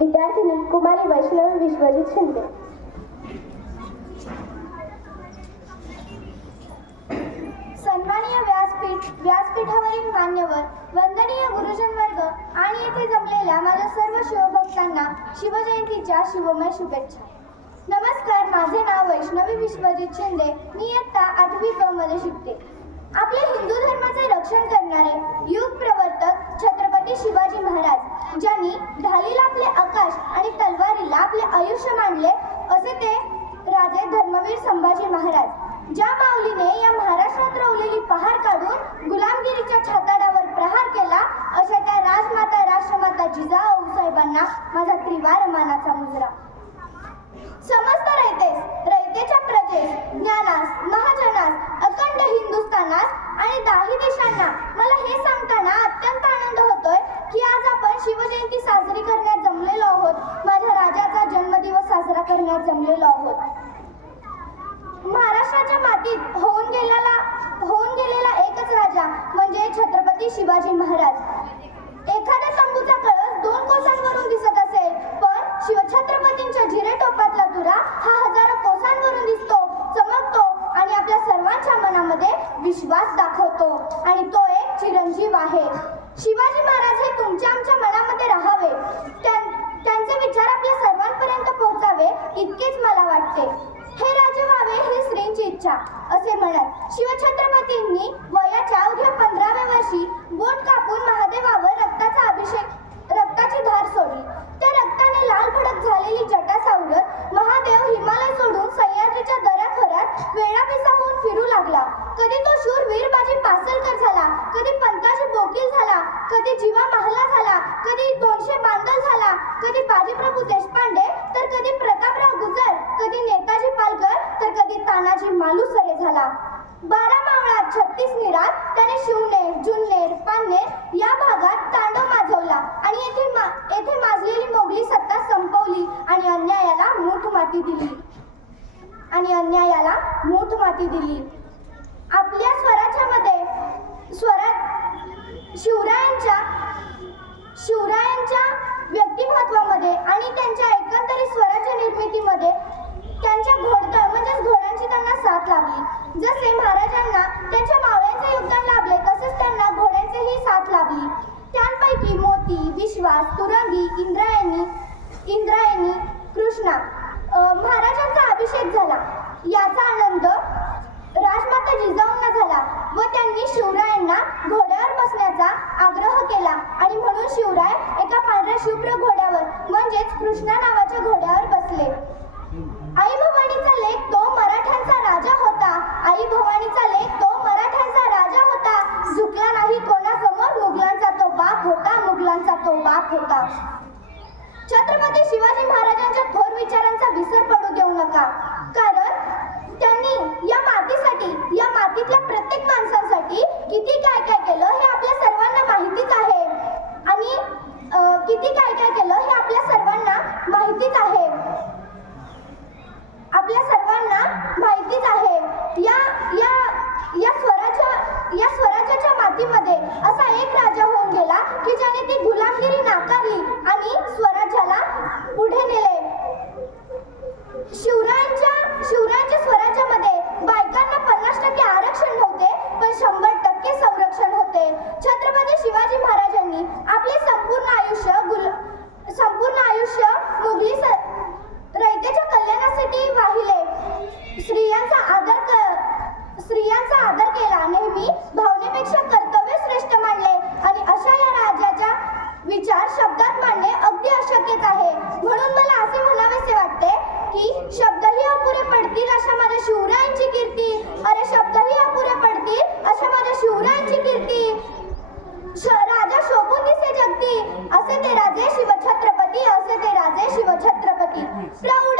विद्यार्थिनी कुमारी वैष्णव विश्वजित शिंदे. सन्माननीय व्यासपीठ व्यासपीठावरील मान्यवर वंदनीय गुरुजन वर्ग आणि येथे जमलेल्या माझ्या सर्व शिवभक्तांना शिवजयंतीच्या शिवमय शुभेच्छा. नमस्कार माझे नाव वैष्णवी विश्वजित शिंदे. मी इयत्ता आठवी ब मध्ये शिकते. आपल्या हिंदू धर्माचे रक्षण करणारे युग प्रवर्तक छत्रपती शिवाजी महाराज ज्यांनी ढालीला आपले आकाश आणि तलवारीला आपले आयुष्य मांडले असे ते राजे धर्मवीर संभाजी महाराज ज्या माऊलीने या महाराष्ट्रात रवलेली पहार काढून गुलामगिरीच्या छाताडावर प्रहार केला अशा त्या राजमाता राष्ट्रमाता जिजाऊ साहेबांना माझा त्रिवार मानाचा मुजरा. समस्त रयतेस रयतेच्या प्रजेस ज्ञानास महाजनास अखंड हिंदुस्थानास आणि दाही देशांना महाराष्ट्राच्या होऊन गेलेला होऊन गेलेला एकच राजा म्हणजे छत्रपती शिवाजी महाराज. एखाद्या तंबूचा कळस दोन कोसांवरून दिसत असेल पण शिवछत्रपतींच्या झिरे टोपातला तुरा हा हजारो कोसांवरून दिसतो चमकतो आणि आपल्या सर्वांच्या मनामध्ये विश्वास दाखवतो. आणि तो एक चिरंजीव आहे. शिवाजी महाराज हे तुमच्या आमच्या मनामध्ये राहावे. त्यां- त्यांचे विचार आपल्या सर्वांपर्यंत पोहोचावे इतकेच मला वाटते. शुभेच्छा. असे म्हणत शिवछत्रपतींनी वयाच्या अवघ्या पंधराव्या वर्षी बोट कापून महादेवा लागला. कधी तो शूर वीरबाजी पासलकर झाला कधी पंताजी बोकील झाला कधी जीवा महाला झाला कधी दोनशे बांदल झाला कधी बाजीप्रभू देशपांडे तर कधी प्रतापराव गुजर कधी नेताजी पालकर तर कधी तानाजी मालुसरे झाला. बारा मावळा छत्तीस निरात त्याने शिवनेर जुन्नेर पान्नेर या भागात तांडव माजवला आणि येथे मा येथे माजलेली मोगली सत्ता संपवली आणि अन्यायाला मूठ माती दिली. आणि अन्यायाला मूठ माती दिली. आपल्या स्वराज्यामध्ये स्वरा शिवरायांच्या शिवरायांच्या व्यक्तिमत्वामध्ये आणि त्यांच्या एकंदरीत स्वराच्या निर्मितीमध्ये त्यांच्या घोडदळ म्हणजेच घोड्यांची त्यांना साथ लाभली. जसे महाराजांना त्यांच्या मावळ्यांचे योगदान लाभले तसेच त्यांना घोड्यांचीही साथ लाभली. त्यांपैकी मोती विश्वास तुरंगी इंद्रायणी इंद्रायणी कृष्णा महाराजांचा अभिषेक झाला. याचा आनंद राजमाता जिजाऊंना झाला व त्यांनी शिवरायांना घोड्यावर बसण्याचा आग्रह केला. आणि म्हणून शिवराय एका पांढऱ्या शुभ्र घोड्यावर म्हणजेच कृष्णा नावाच्या घोड्यावर बसले. आई भवानीचा लेख तो मराठ्यांचा राजा होता. आई भवानीचा लेख तो मराठ्यांचा राजा होता. झुकला नाही कोणासमोर मुघलांचा तो बाप होता मुघलांचा तो बाप होता. छत्रपती शिवाजी महाराजांच्या थोर विचारांचा विसर पडू देऊ नका. कारण त्यांनी या बाकीतल्या प्रत्येक माणसांसाठी किती काय काय केलं हे आपल्या सर्वांना माहितीच आहे. आणि किती काय काय केलं हे आपल्या सर्वांना माहितीच आहे. आपल्या सर्वांना माहितीच आहे. या या या स्वराज्या या स्वराज्याच्या मातीमध्ये असा एक राजा होऊन गेला की ज्याने ती गुलामगिरी नाकारली. proud